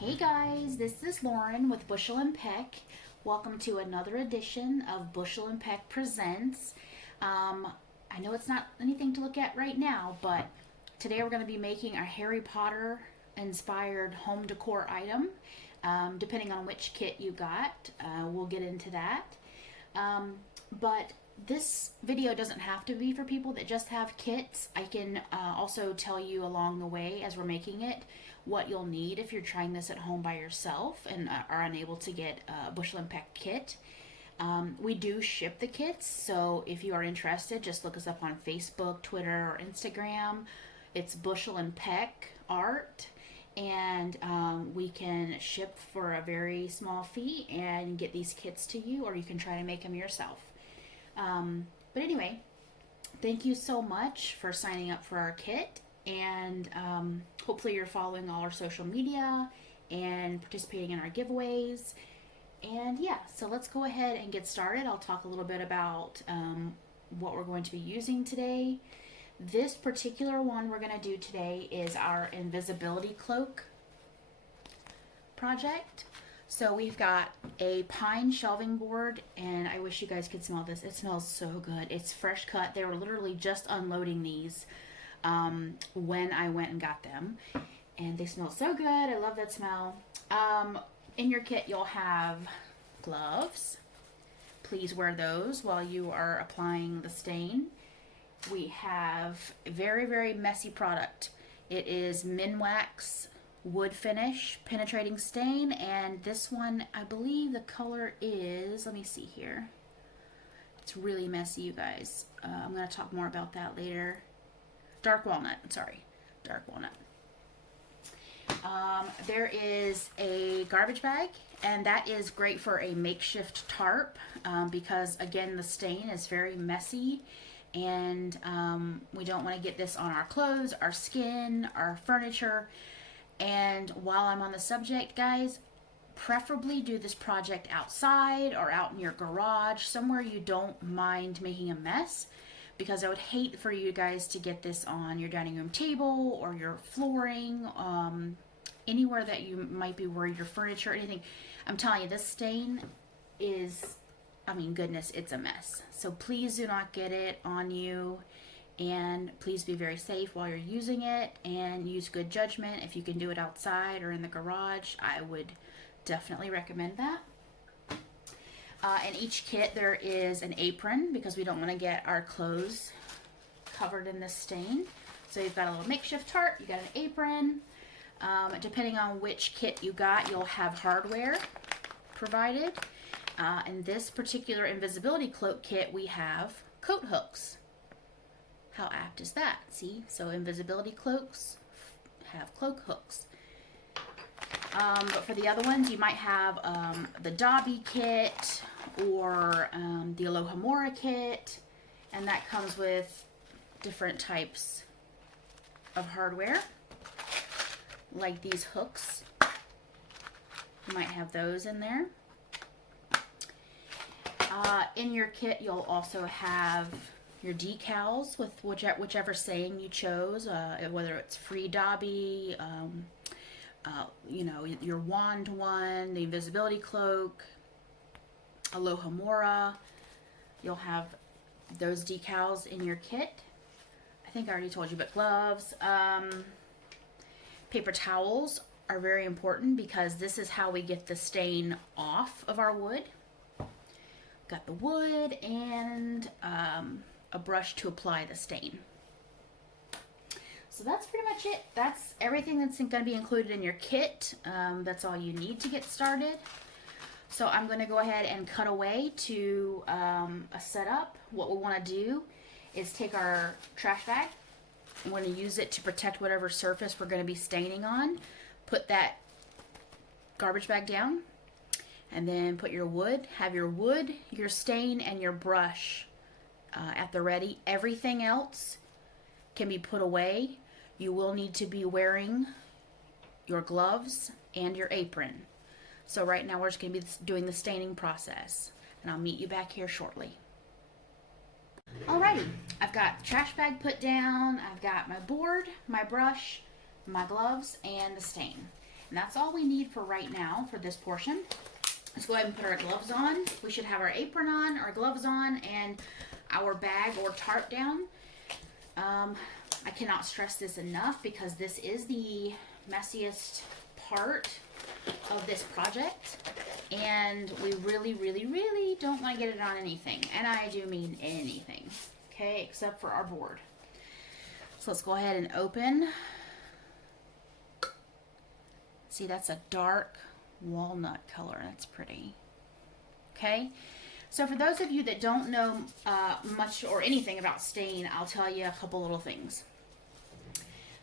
Hey guys, this is Lauren with Bushel and Peck. Welcome to another edition of Bushel and Peck Presents. I know it's not anything to look at right now, but today we're going to be making a Harry Potter inspired home decor item. Depending on which kit you got, we'll get into that. But this video doesn't have to be for people that just have kits. I can also tell you along the way as we're making it what you'll need if you're trying this at home by yourself and are unable to get a Bushel and Peck kit. We do ship the kits, so if you are interested, just look us up on Facebook, Twitter, or Instagram. It's Bushel and Peck Art, and we can ship for a very small fee and get these kits to you, or you can try to make them yourself. But anyway, thank you so much for signing up for our kit, and hopefully you're following all our social media and participating in our giveaways. And yeah, so let's go ahead and get started. I'll talk a little bit about what we're going to be using today. This particular one we're going to do today is our invisibility cloak project. So we've got a pine shelving board, and I wish you guys could smell this. It smells so good. It's fresh cut. They were literally just unloading these when I went and got them, and they smell so good. I love that smell. In your kit you'll have gloves. Please wear those while you are applying the stain. We have a very, very messy product. It is Minwax wood finish penetrating stain, and this one, I believe the color is, let me see here, it's really messy, you guys. I'm going to talk more about that later. Dark walnut. There is a garbage bag, and that is great for a makeshift tarp because again the stain is very messy, and we don't want to get this on our clothes, our skin, our furniture. And while I'm on the subject, guys, preferably do this project outside or out in your garage, somewhere you don't mind making a mess, because I would hate for you guys to get this on your dining room table or your flooring, anywhere that you might be worried, your furniture, anything. I'm telling you, this stain is, I mean, goodness, it's a mess. So please do not get it on you. And please be very safe while you're using it, and use good judgment. If you can do it outside or in the garage, I would definitely recommend that. In each kit there is an apron, because we don't want to get our clothes covered in this stain. So you've got a little makeshift tarp, you got an apron. Depending on which kit you got, you'll have hardware provided. In this particular invisibility cloak kit, we have coat hooks. How apt is that? See? So invisibility cloaks have cloak hooks. But for the other ones, you might have the Dobby kit or the Alohomora kit, and that comes with different types of hardware, like these hooks. You might have those in there. In your kit, you'll also have your decals with whichever saying you chose, whether it's Free Dobby, you know, your wand one, the invisibility cloak, Alohomora. You'll have those decals in your kit. I think I already told you, but gloves. Paper towels are very important, because this is how we get the stain off of our wood. Got the wood and a brush to apply the stain. So that's pretty much it. That's everything that's going to be included in your kit. That's all you need to get started. So I'm going to go ahead and cut away to a setup. What we want to do is take our trash bag. We want to use it to protect whatever surface we're going to be staining on. Put that garbage bag down, and then put your wood. Have your wood, your stain, and your brush at the ready. Everything else can be put away. You will need to be wearing your gloves and your apron. So right now we're just going to be doing the staining process, and I'll meet you back here shortly. Alrighty, I've got the trash bag put down, I've got my board, my brush, my gloves, and the stain. And that's all we need for right now for this portion. Let's go ahead and put our gloves on. We should have our apron on, our gloves on, and our bag or tarp down. I cannot stress this enough because this is the messiest part of this project, and we really, really, really don't want to get it on anything. And I do mean anything, okay, except for our board. So let's go ahead and open. See, that's a dark walnut color. That's pretty. Okay, so for those of you that don't know much or anything about stain, I'll tell you a couple little things.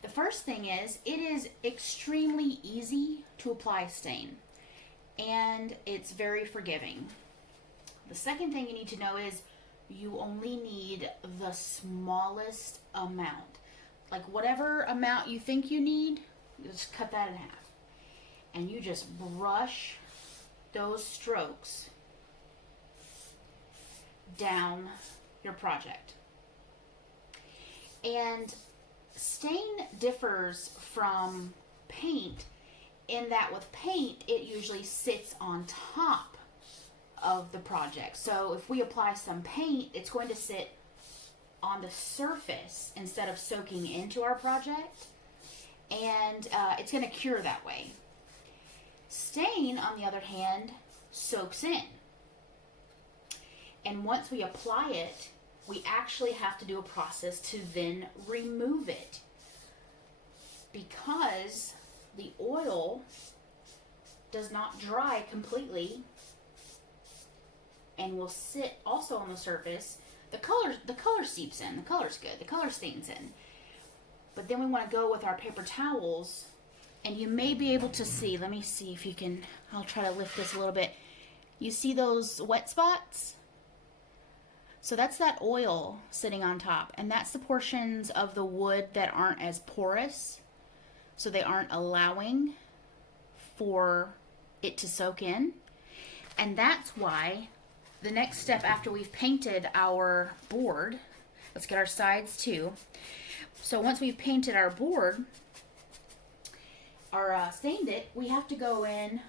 The first thing is, it is extremely easy to apply stain, and it's very forgiving. The second thing you need to know is you only need the smallest amount. Like whatever amount you think you need, just cut that in half. And you just brush those strokes down your project. And stain differs from paint in that with paint, it usually sits on top of the project. So if we apply some paint, it's going to sit on the surface instead of soaking into our project, and it's going to cure that way. Stain, on the other hand, soaks in. And once we apply it, we actually have to do a process to then remove it, because the oil does not dry completely and will sit also on the surface. The color seeps in, the color's good, the color stains in. But then we want to go with our paper towels, and you may be able to see, let me see if you can, I'll try to lift this a little bit. You see those wet spots? So that's that oil sitting on top, and that's the portions of the wood that aren't as porous, so they aren't allowing for it to soak in. And that's why the next step after we've painted our board, let's get our sides too. So once we've painted our board, or stained it, we have to go in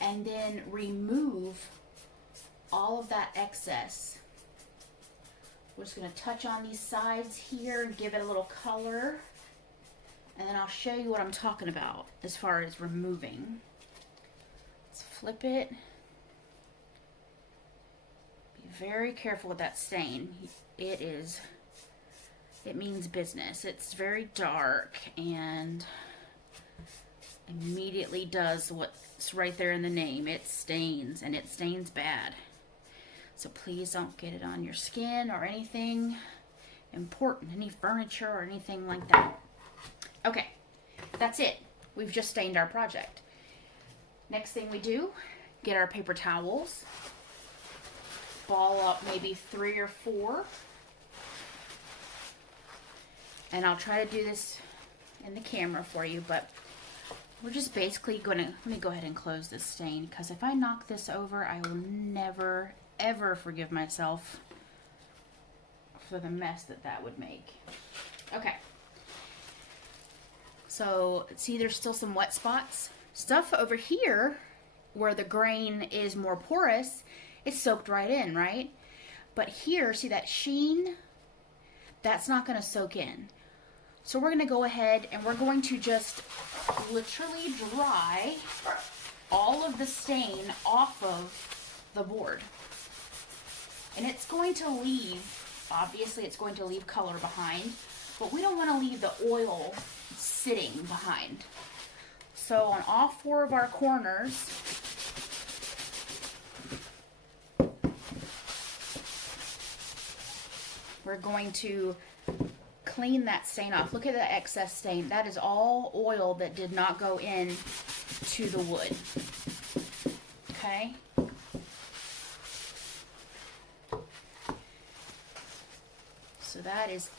and then remove all of that excess. We're just going to touch on these sides here and give it a little color. And then I'll show you what I'm talking about as far as removing. Let's flip it. Be very careful with that stain. It means business. It's very dark and immediately does what's right there in the name. It stains, and it stains bad. So please don't get it on your skin or anything important, any furniture or anything like that. Okay, that's it. We've just stained our project. Next thing we do, get our paper towels, ball up maybe 3 or 4. And I'll try to do this in the camera for you, but we're just basically going to, let me go ahead and close this stain, because if I knock this over, I will never, ever forgive myself for the mess that would make. Okay. So, see, there's still some wet spots. Stuff over here, where the grain is more porous, it's soaked right in, right? But here, see that sheen? That's not going to soak in. So we're going to go ahead and we're going to just literally dry all of the stain off of the board. And it's going to leave, obviously it's going to leave color behind, but we don't want to leave the oil sitting behind. So on all 4 of our corners, we're going to clean that stain off. Look at the excess stain. That is all oil that did not go in to the wood. Okay? So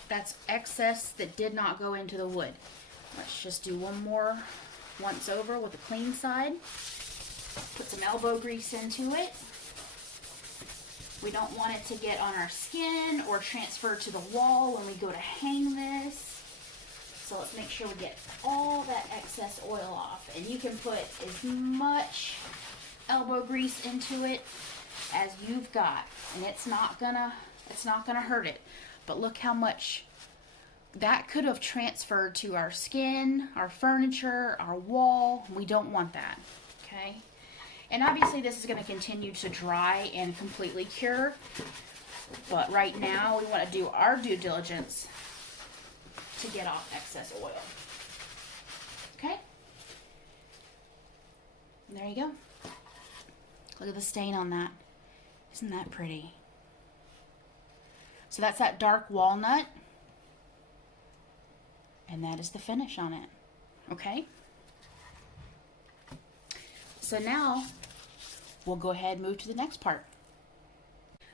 that's excess that did not go into the wood. Let's just do one more once over with the clean side. Put some elbow grease into it. We don't want it to get on our skin or transfer to the wall when we go to hang this. So let's make sure we get all that excess oil off. And you can put as much elbow grease into it as you've got, and it's not gonna hurt it. But look how much that could have transferred to our skin, our furniture, our wall. We don't want that, okay? And obviously this is going to continue to dry and completely cure, but right now we want to do our due diligence to get off excess oil. Okay? And there you go. Look at the stain on that. Isn't that pretty? So that's that dark walnut. And that is the finish on it. Okay? So now we'll go ahead and move to the next part.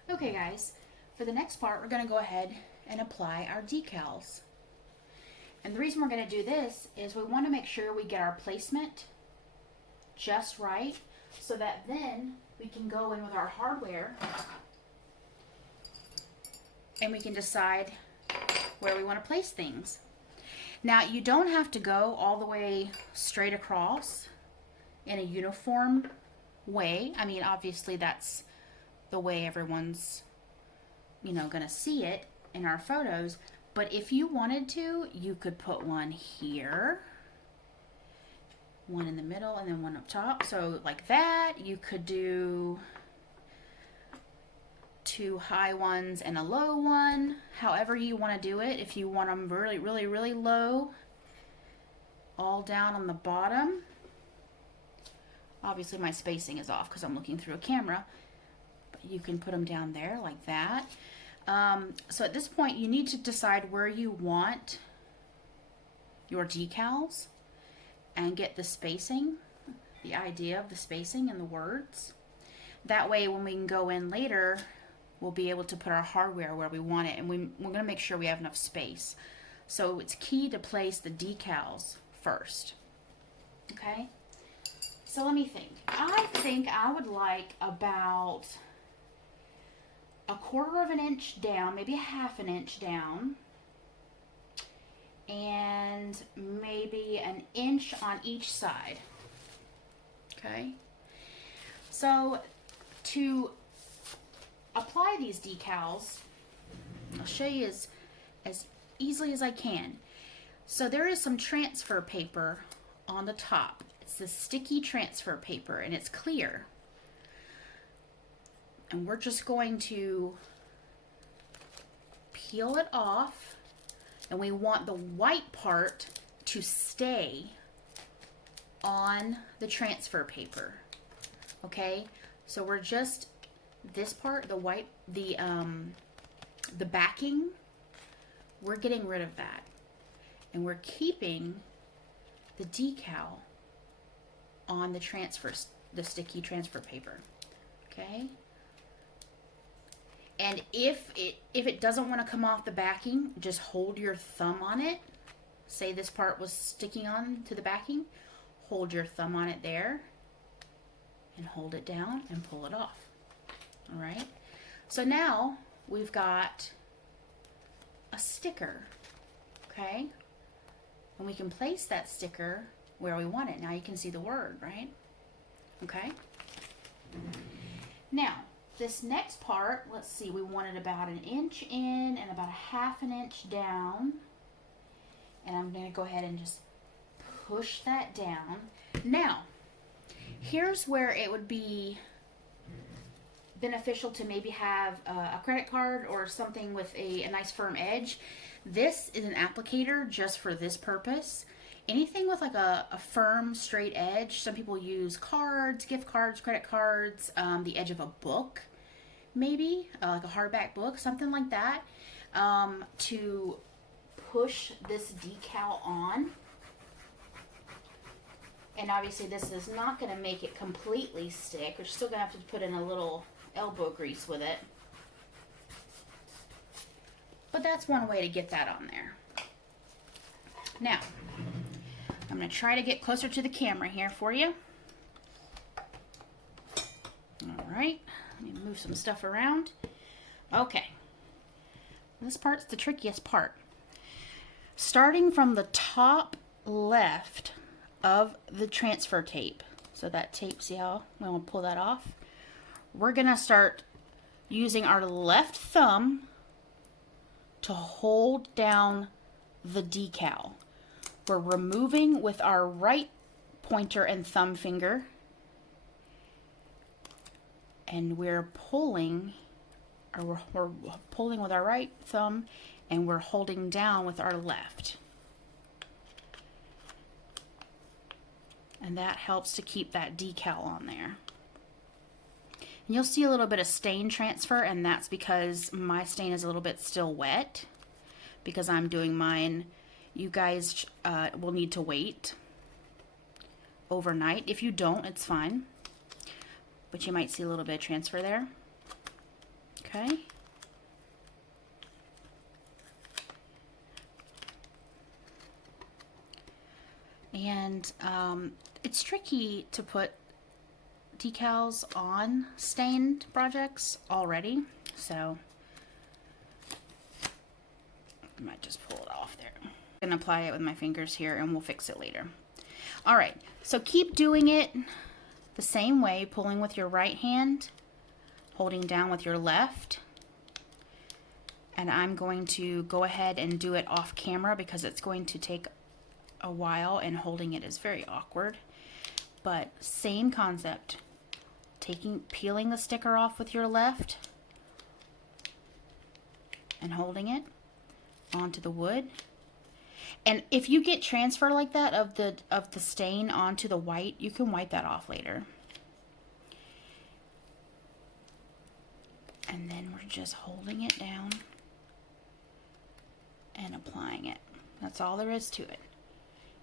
Okay guys, for the next part we're going to go ahead and apply our decals. And the reason we're going to do this is we want to make sure we get our placement just right, so that then we can go in with our hardware and we can decide where we want to place things. Now you don't have to go all the way straight across in a uniform way. I mean, obviously that's the way everyone's, gonna see it in our photos. But if you wanted to, you could put one here, one in the middle, and then one up top. So like that. You could do 2 high ones and a low one, however you want to do it. If you want them really, really, really low, all down on the bottom. Obviously my spacing is off because I'm looking through a camera, but you can put them down there like that. So at this point you need to decide where you want your decals and get the spacing, the idea of the spacing and the words. That way when we can go in later, we'll be able to put our hardware where we want it, and we're going to make sure we have enough space. So it's key to place the decals first. Okay? So let me think. I think I would like about 1/4 inch down, maybe 1/2 inch down, and maybe 1 inch on each side. Okay? So to apply these decals, I'll show you as easily as I can. So there is some transfer paper on the top. It's the sticky transfer paper, and it's clear. And we're just going to peel it off, and we want the white part to stay on the transfer paper. Okay? So we're just, this part, the white, the backing, we're getting rid of that. And we're keeping the decal on the sticky transfer paper. Okay? And if it doesn't want to come off the backing, just hold your thumb on it. Say this part was sticking on to the backing, hold your thumb on it there and hold it down and pull it off. All right? So now we've got a sticker. Okay? And we can place that sticker where we want it. Now you can see the word, right? Okay? Now, this next part, let's see, we wanted about 1 inch in and about 1/2 inch down. And I'm going to go ahead and just push that down. Now, here's where it would be beneficial to maybe have a credit card or something with a nice firm edge. This is an applicator just for this purpose. Anything with like a firm straight edge, some people use cards, gift cards, credit cards, the edge of a book, maybe like a hardback book, something like that, to push this decal on. And obviously this is not going to make it completely stick. We're still going to have to put in a little elbow grease with it. But that's one way to get that on there. Now, I'm going to try to get closer to the camera here for you. All right, let me move some stuff around. Okay, this part's the trickiest part. starting from the top left of the transfer tape. So that tape, see how I'm going to pull that off? We're going to start using our left thumb to hold down the decal. We're removing with our right pointer and thumb finger, and we're pulling, or we're pulling with our right thumb, and we're holding down with our left. And that helps to keep that decal on there. And you'll see a little bit of stain transfer, and that's because my stain is a little bit still wet because I'm doing mine. You guys will need to wait overnight. If you don't, it's fine. But you might see a little bit of transfer there. Okay. And it's tricky to put decals on stained projects already, so I might just pull it off there. I'm gonna apply it with my fingers here and we'll fix it later. All right, so keep doing it the same way, pulling with your right hand, holding down with your left. And I'm going to go ahead and do it off camera because it's going to take a while and holding it is very awkward. But same concept. Peeling the sticker off with your left and holding it onto the wood. And if you get transfer like that of the stain onto the white, you can wipe that off later. And then we're just holding it down and applying it. That's all there is to it.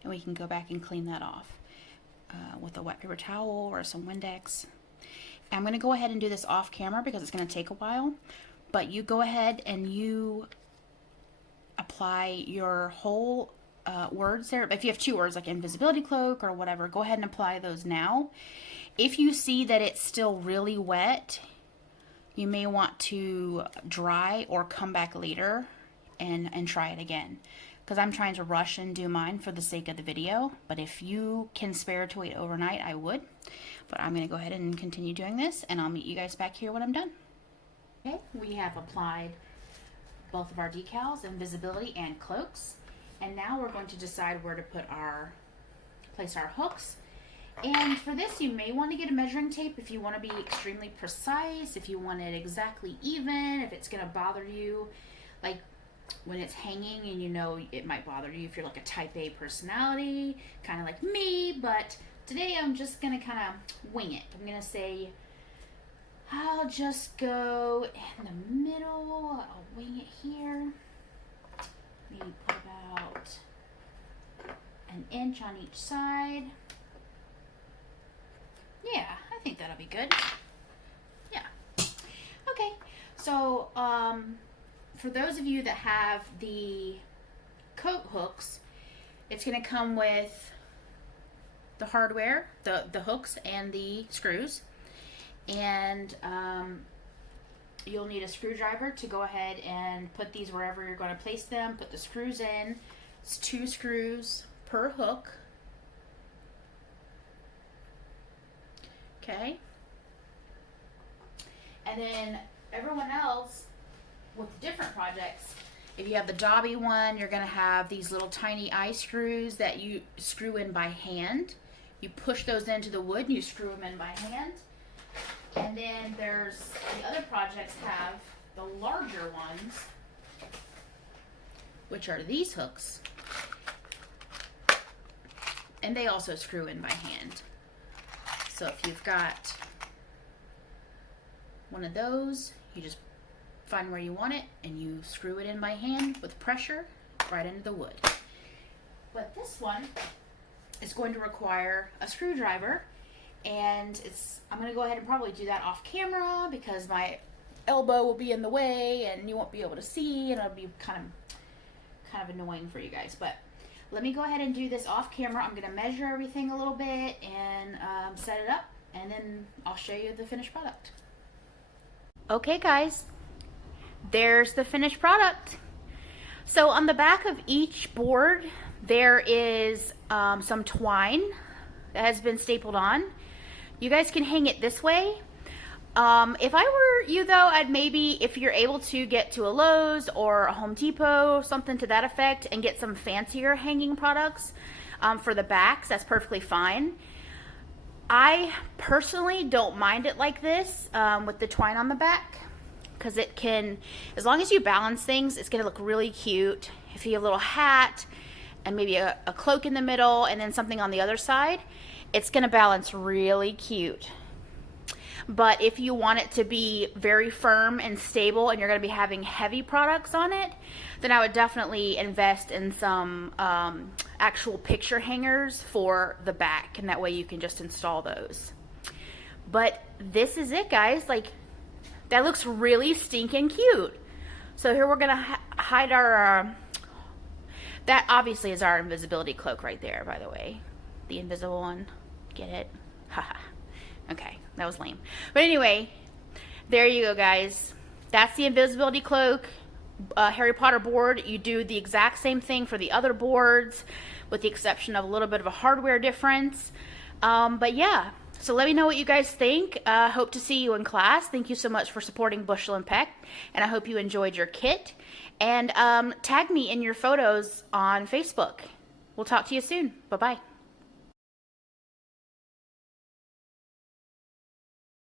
And we can go back and clean that off with a wet paper towel or some Windex. I'm going to go ahead and do this off camera because it's going to take a while. But you go ahead and you apply your whole words there. If you have 2 words like invisibility cloak or whatever, go ahead and apply those now. If you see that it's still really wet, you may want to dry or come back later and try it again. Because I'm trying to rush and do mine for the sake of the video. But if you can spare to wait overnight, I would. But I'm going to go ahead and continue doing this, and I'll meet you guys back here when I'm done. Okay, we have applied both of our decals, invisibility and cloaks. And now we're going to decide where to place our hooks. And for this, you may want to get a measuring tape if you want to be extremely precise, if you want it exactly even, if it's going to bother you. Like when it's hanging and you know it might bother you if you're like a type A personality, kind of like me, but today I'm just going to kind of wing it. I'm going to say, I'll just go in the middle, I'll wing it here, maybe put about an inch on each side. Yeah, I think that'll be good. Yeah. Okay, so for those of you that have the coat hooks, it's going to come with the hardware, the hooks and the screws. And you'll need a screwdriver to go ahead and put these wherever you're going to place them. Put the screws in. It's 2 screws per hook. Okay. And then everyone else with different projects, if you have the Dobby one, you're going to have these little tiny eye screws that you screw in by hand. You push those into the wood and you screw them in by hand. And then there's the other projects have the larger ones, which are these hooks. And they also screw in by hand. So if you've got one of those, you just find where you want it and you screw it in by hand with pressure right into the wood. But this one is going to require a screwdriver, and I'm going to go ahead and probably do that off camera because my elbow will be in the way and you won't be able to see, and it'll be kind of annoying for you guys. But let me go ahead and do this off camera. I'm going to measure everything a little bit and set it up, and then I'll show you the finished product. Okay guys, there's the finished product. So on the back of each board, there is some twine that has been stapled on. You guys can hang it this way. If I were you though, I'd maybe, if you're able to get to a Lowe's or a Home Depot, something to that effect, and get some fancier hanging products for the backs, that's perfectly fine. I personally don't mind it like this with the twine on the back, because it can, as long as you balance things, it's going to look really cute. If you have a little hat and maybe a cloak in the middle and then something on the other side, it's going to balance really cute. But if you want it to be very firm and stable and you're going to be having heavy products on it, then I would definitely invest in some actual picture hangers for the back, and that way you can just install those. But this is it, guys. Like, that looks really stinking cute. So here we're going to hide our, that obviously is our invisibility cloak right there, by the way. The invisible one. Get it? Haha. Okay, that was lame. But anyway, there you go, guys. That's the invisibility cloak Harry Potter board. You do the exact same thing for the other boards, with the exception of a little bit of a hardware difference. But yeah, so let me know what you guys think. Hope to see you in class. Thank you so much for supporting Bushel and Peck, and I hope you enjoyed your kit. And tag me in your photos on Facebook. We'll talk to you soon. Bye-bye.